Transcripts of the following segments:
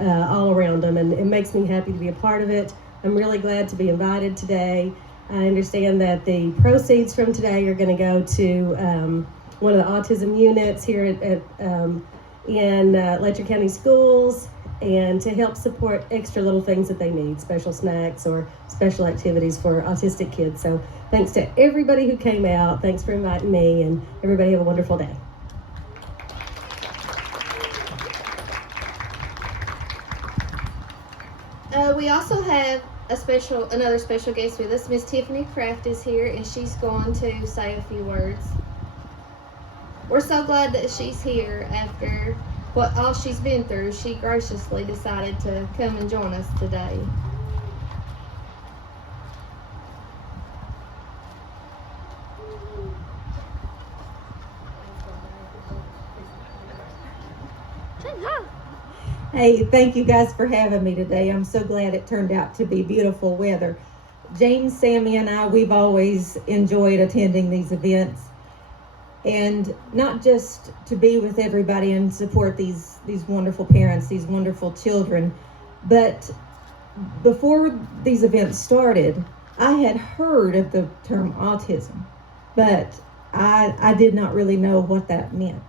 all around them, and it makes me happy to be a part of it. I'm really glad to be invited today. I understand that the proceeds from today are going to go to one of the autism units here in Letcher County Schools, and to help support extra little things that they need, special snacks or special activities for autistic kids. So thanks to everybody who came out. Thanks for inviting me, and everybody have a wonderful day. We also have another special guest with us. Miss Tiffany Kraft is here, and she's going to say a few words. We're so glad that she's here after all she's been through. She graciously decided to come and join us today. Hey, thank you guys for having me today. I'm so glad it turned out to be beautiful weather. James, Sammy, and I, we've always enjoyed attending these events. And not just to be with everybody and support these wonderful parents, these wonderful children, but before these events started, I had heard of the term autism, but I did not really know what that meant.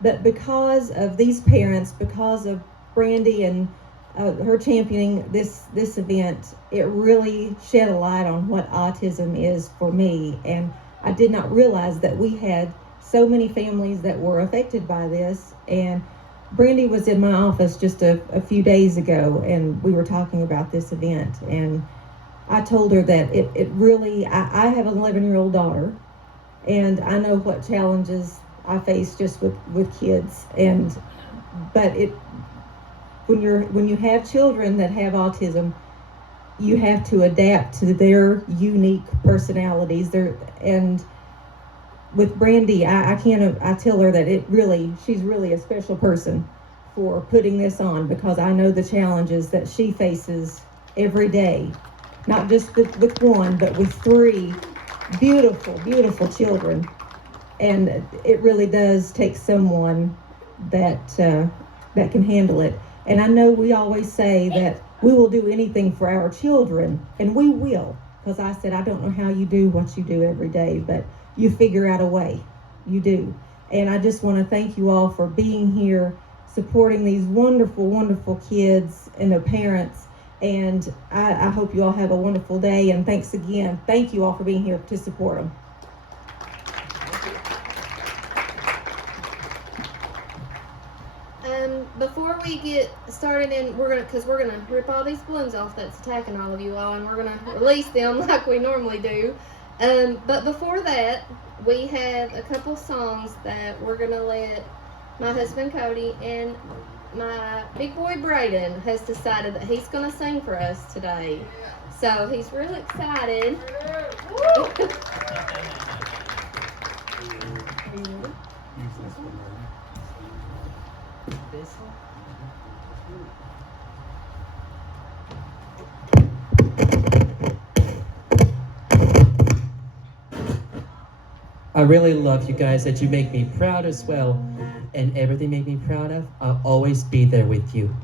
But because of these parents, because of Brandy and her championing this event, it really shed a light on what autism is for me. And I did not realize that we had so many families that were affected by this. And Brandy was in my office just a few days ago, and we were talking about this event. And I told her that it really, I have an 11-year-old daughter, and I know what challenges I face just with kids. But when you have children that have autism, you have to adapt to their unique personalities. And with Brandy, I tell her that she's really a special person for putting this on, because I know the challenges that she faces every day, not just with one, but with 3 beautiful, beautiful children. And it really does take someone that can handle it. And I know we always say that we will do anything for our children, and we will, because I said, I don't know how you do what you do every day, but you figure out a way. You do. And I just want to thank you all for being here, supporting these wonderful, wonderful kids and their parents. And I hope you all have a wonderful day. And thanks again. Thank you all for being here to support them. Before we get started, because we're gonna rip all these balloons off that's attacking all of you all, and we're gonna release them like we normally do. But before that, we have a couple songs that we're gonna let my husband Cody and my big boy Braden has decided that he's gonna sing for us today. So he's really excited. I really love you guys, that you make me proud as well, and everything make me proud of, I'll always be there with you.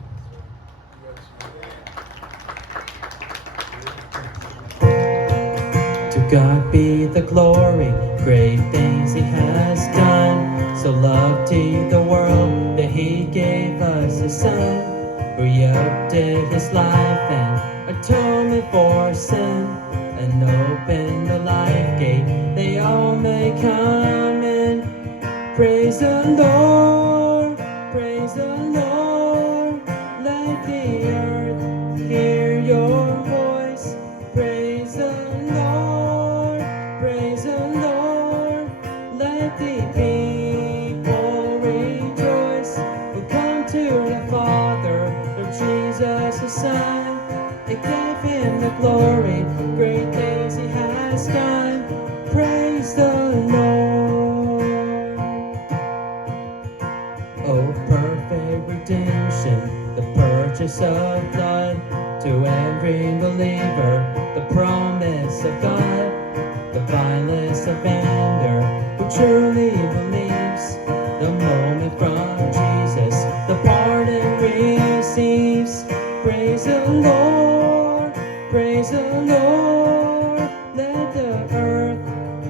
To God be the glory, great things he has done. So loved he the world that he gave us his son, who yielded his life and atonement for sin, and opened the life gate. They all may come in. Praise the Lord, praise the Lord. Let the earth hear your voice. Praise the Lord, praise the Lord. Let the people rejoice. Who come to the Father through Jesus the Son. It gave him the glory, great things he has done. Praise the Lord. Oh, perfect redemption, the purchase of blood. To every believer, the promise of God. The vilest offender who truly believes, the moment from Jesus, the pardon receives. Praise the Lord, praise the Lord. Let the earth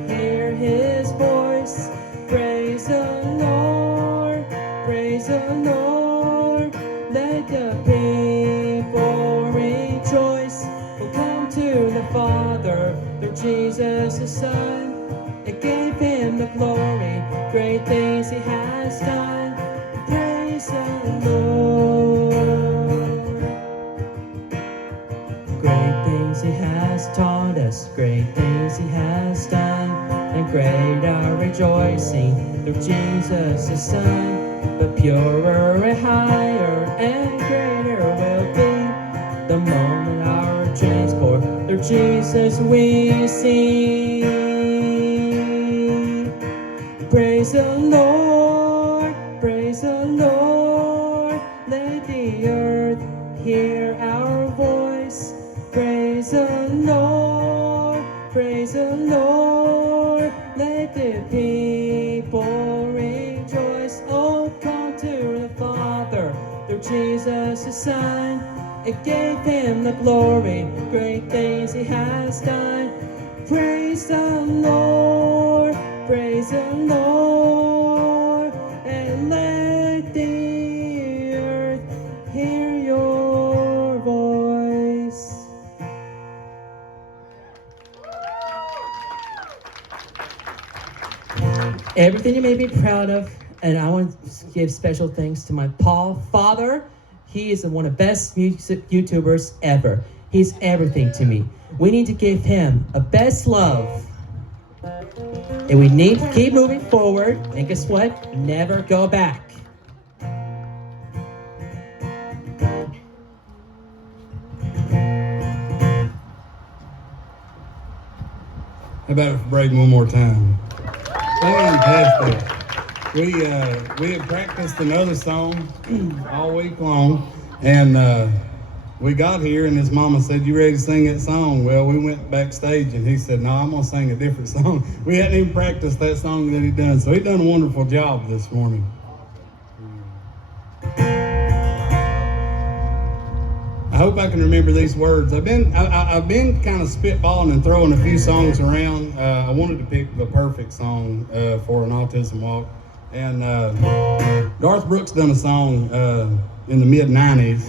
hear his voice. Praise the Lord, praise the Lord. Let the people rejoice. We'll come to the Father through Jesus the Son. It gave him the glory, great things he has done. Praise the Lord. Great things he has taught us, great things he has done, and great our rejoicing through Jesus the Son. But purer and higher and greater will be the moment our transport through Jesus we see. Praise the Lord, praise the Lord. Let the earth hear our voice. Praise the Lord, praise the Lord. Let the people rejoice. Oh, come to the Father through Jesus the Son. It gave him the glory, great things he has done. Praise the Lord, praise the Lord, and let the earth hear your voice. Everything you may be proud of, and I want to give special thanks to my Paul father. He is one of the best music YouTubers ever. He's everything to me. We need to give him a best love. And we need to keep moving forward. And guess what? Never go back. How about it for Braden one more time? Fantastic. We had practiced another song all week long, and we got here, and his mama said, "You ready to sing that song?" Well, we went backstage, and he said, "No, I'm gonna sing a different song." We hadn't even practiced that song that he done, so he done a wonderful job this morning. I hope I can remember these words. I've been kind of spitballing and throwing a few songs around. I wanted to pick the perfect song for an autism walk, and Garth Brooks done a song in the mid '90s.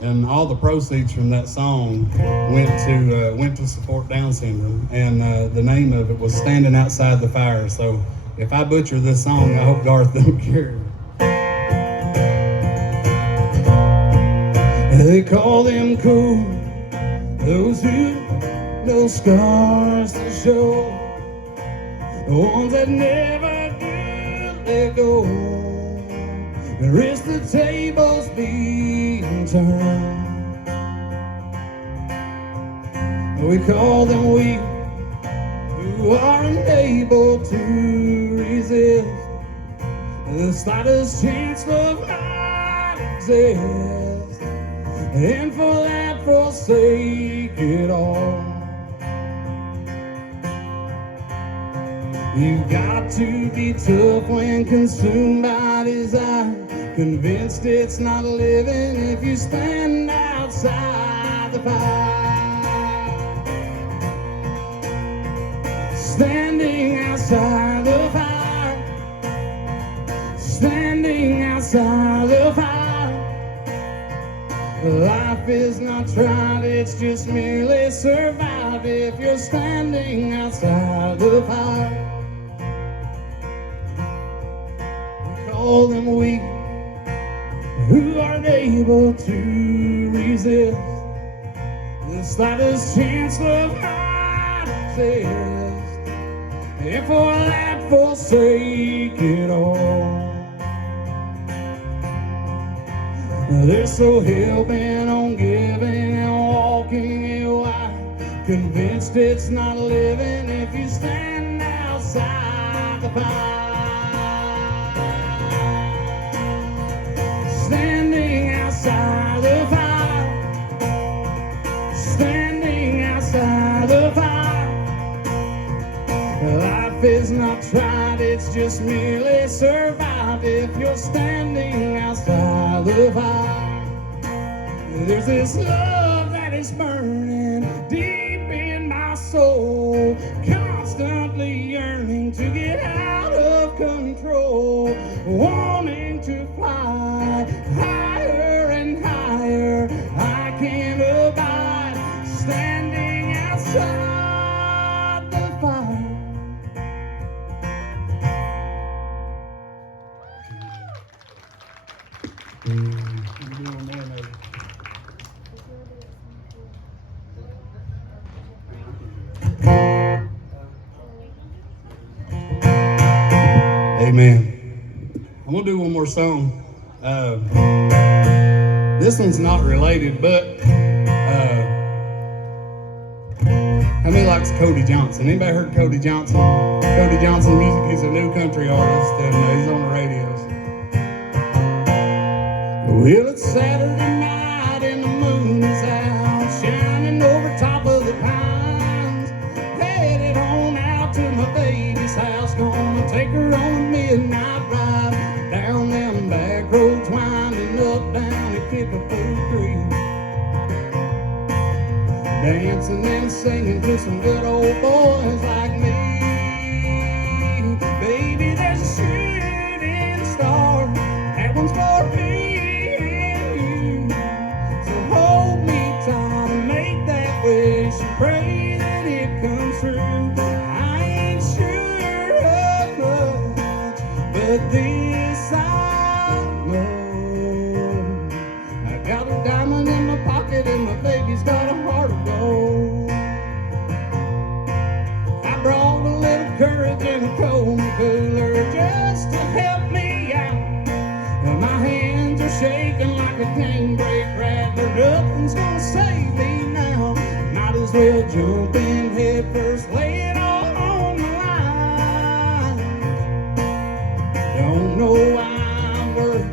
And all the proceeds from that song went to support Down syndrome, and the name of it was "Standing Outside the Fire." So if I butcher this song, I hope Garth don't care. They call them cool, those who no scars to show, the ones that never do let go. The rest of the tables being turned. We call them weak, who are unable to resist the slightest chance of life exists, and for that forsake it all. You've got to be tough when consumed by desire, convinced it's not living if you stand outside the fire. Standing outside the fire, standing outside the fire. Life is not tried, it's just merely survived if you're standing outside the fire. Call them weak, who aren't able to resist the slightest chance of life exists, and for that forsake it all. They're so hell-bent on giving and walking it wide, convinced it's not living if you stand outside the fire. Standing outside the fire, standing outside the fire. Life is not tried, it's just merely survived if you're standing outside the fire. There's this love that is burning deep in my soul, constantly yearning to get out of control, wanting to fly higher and higher. I can't abide standing outside the fire. Amen. I'm gonna do one more song. This one's not related, but how many likes Cody Johnson? Anybody heard Cody Johnson? Cody Johnson music. He's a new country artist, and he's on the radios. Well, it's Saturday night and the moon is out, shining over top of the pines. Headed on out to my baby's house, gonna take her on a midnight ride down them back roads, winding up down to Kickapoo Creek, dancing and singing to some good old boys like me. Baby, there's a shooting star, that one's for me. Pray that it comes true. I ain't sure of much, but this I know. I got a diamond in my pocket and my baby's got a heart of gold. I brought a little courage and a cold cooler just to help me out. And my hands are shaking like a canebrake rattler. Nothing's gonna save me now. Might as well jump in head first, lay it all on the line. Don't know why I'm worried,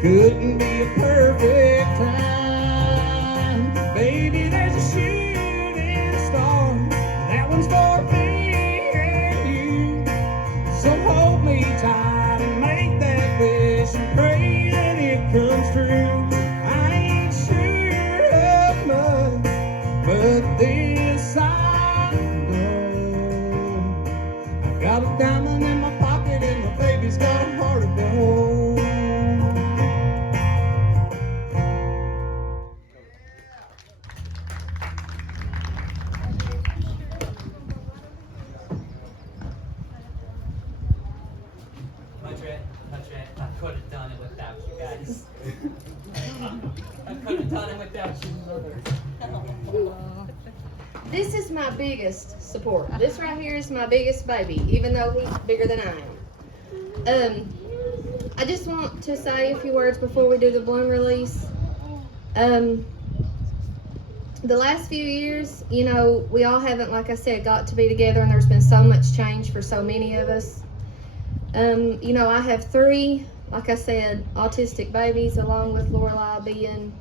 couldn't be a perfect time. Baby, there's a shooting star, that one's for me and you. So hold me tight and make that wish and pray that it comes true. I ain't sure of much, but this I know. I got a diamond in my pocket and my baby's got a heart of gold. I could have done it without you guys. I could have done it without you, mother. This is my biggest support. This right here is my biggest baby, even though he's bigger than I am. I just want to say a few words before we do the balloon release. The last few years, you know, we all haven't, like I said, got to be together, and there's been so much change for so many of us. You know, I have 3, like I said, autistic babies, along with Lorelai being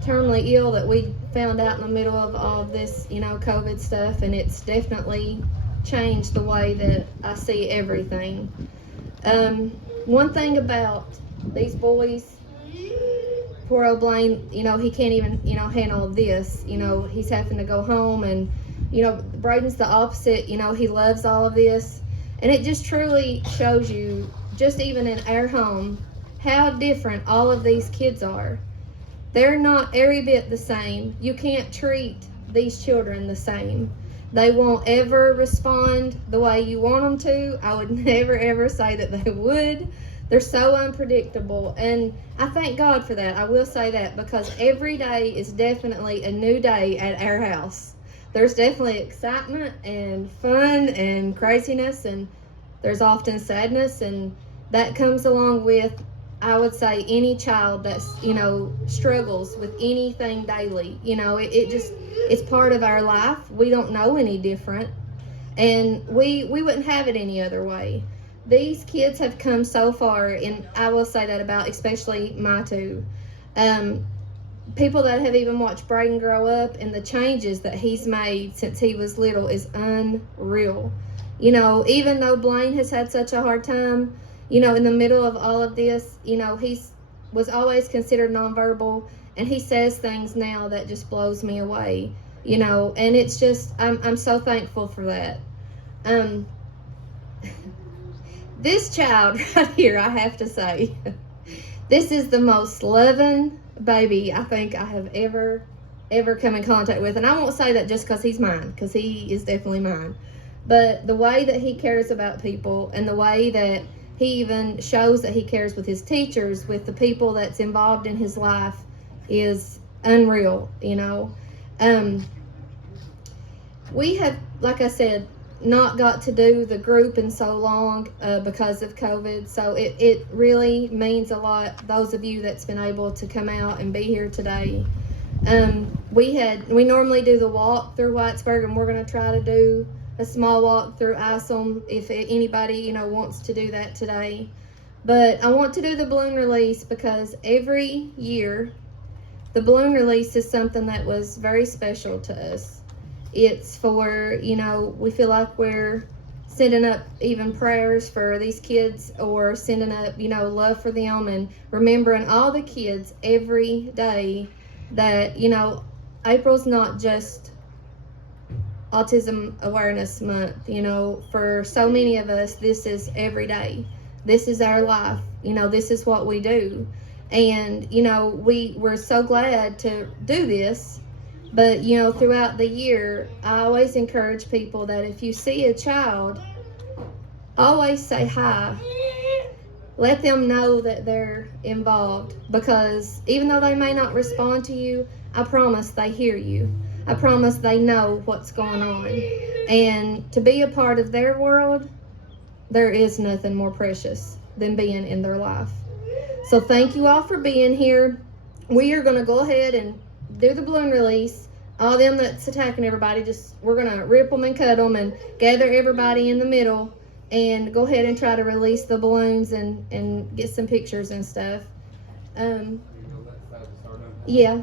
terminally ill that we found out in the middle of all of this, you know, COVID stuff, and it's definitely changed the way that I see everything. One thing about these boys, poor old Blaine, you know, he can't even, you know, handle this. You know, he's having to go home, and, you know, Braden's the opposite. You know, he loves all of this. And it just truly shows you, just even in our home, how different all of these kids are. They're not every bit the same. You can't treat these children the same. They won't ever respond the way you want them to. I would never ever say that they would. They're so unpredictable, and I thank God for that. I will say that, because every day is definitely a new day at our house. There's definitely excitement and fun and craziness, and there's often sadness, and that comes along with, I would say, any child that's, you know, struggles with anything daily. You know, it's part of our life. We don't know any different, and we wouldn't have it any other way. These kids have come so far, and I will say that about especially my 2. People that have even watched Braden grow up, and the changes that he's made since he was little is unreal. You know, even though Blaine has had such a hard time, you know, in the middle of all of this, you know, he's was always considered nonverbal, and he says things now that just blows me away, you know, and it's just, I'm so thankful for that. This child right here, I have to say, this is the most loving baby I think I have ever come in contact with. And I won't say that just because he's mine, because he is definitely mine. But the way that he cares about people, and the way that he even shows that he cares with his teachers, with the people that's involved in his life, is unreal, you know. We have, like I said, not got to do the group in so long because of COVID. So it really means a lot, those of you that's been able to come out and be here today. We normally do the walk through Whitesburg, and we're going to try to do a small walk through Isom if anybody, you know, wants to do that today. But I want to do the balloon release because every year the balloon release is something that was very special to us. It's for, you know, we feel like we're sending up even prayers for these kids, or sending up, you know, love for them, and remembering all the kids every day that, you know, April's not just Autism Awareness Month. You know, for so many of us, this is every day. This is our life. You know, this is what we do. And, you know, we're so glad to do this. But, you know, throughout the year, I always encourage people that if you see a child, always say hi. Let them know that they're involved, because even though they may not respond to you, I promise they hear you. I promise they know what's going on. And to be a part of their world, there is nothing more precious than being in their life. So thank you all for being here. We are going to go ahead and do the balloon release. All them that's attacking everybody, we're going to rip them and cut them and gather everybody in the middle and go ahead and try to release the balloons and get some pictures and stuff. Yeah.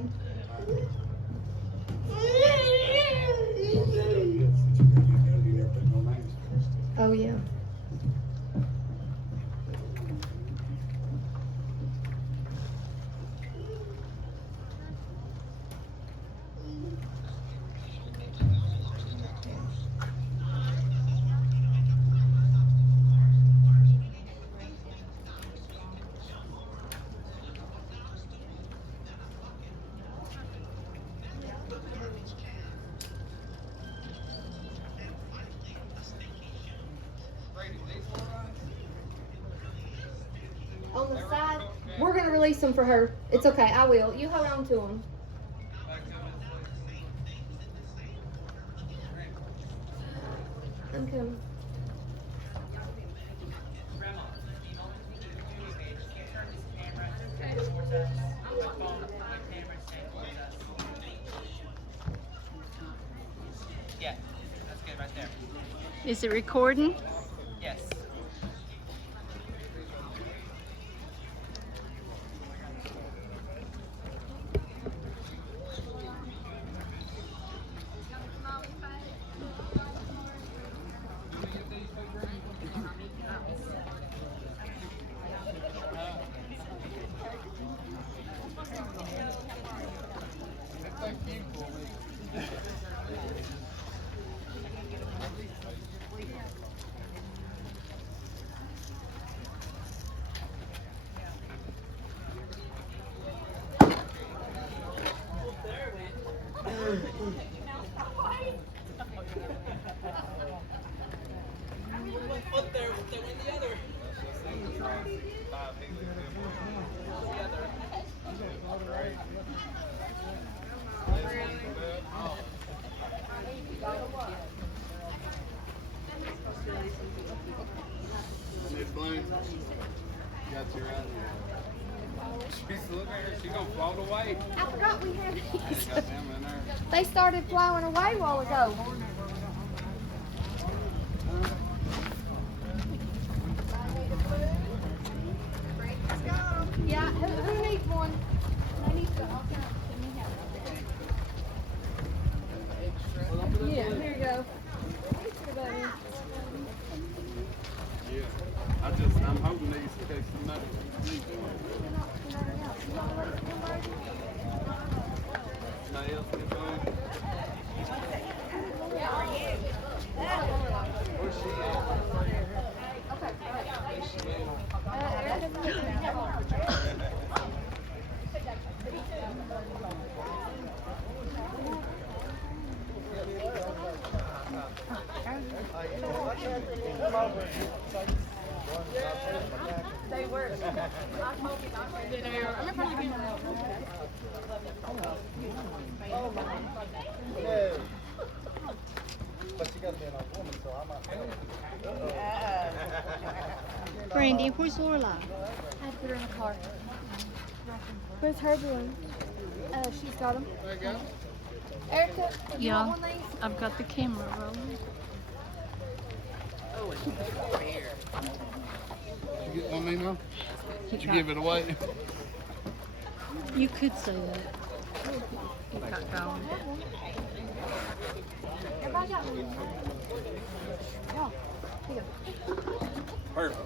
Oh, yeah. On the side, we're going to release them for her. It's okay, I will. You hold on to them. I'm coming. Yeah, that's good right there. Is it recording? Yes. Up there, they win the other. She's gonna float away. I forgot we had these. They started flying away a while ago. Yeah, who needs one? I need to. Yeah, here you go. Yeah. I'm hoping these in case somebody needs one. Brandy, where's Lorelai? I had to put her in the car. Where's her balloon? She's got them. There you go. Erica, do you want one of these? I've got the camera rolling. You get one, Nino? Did you got- give it away? You could say that. It got going. Everybody got one. Yeah. Here you go. Perfect.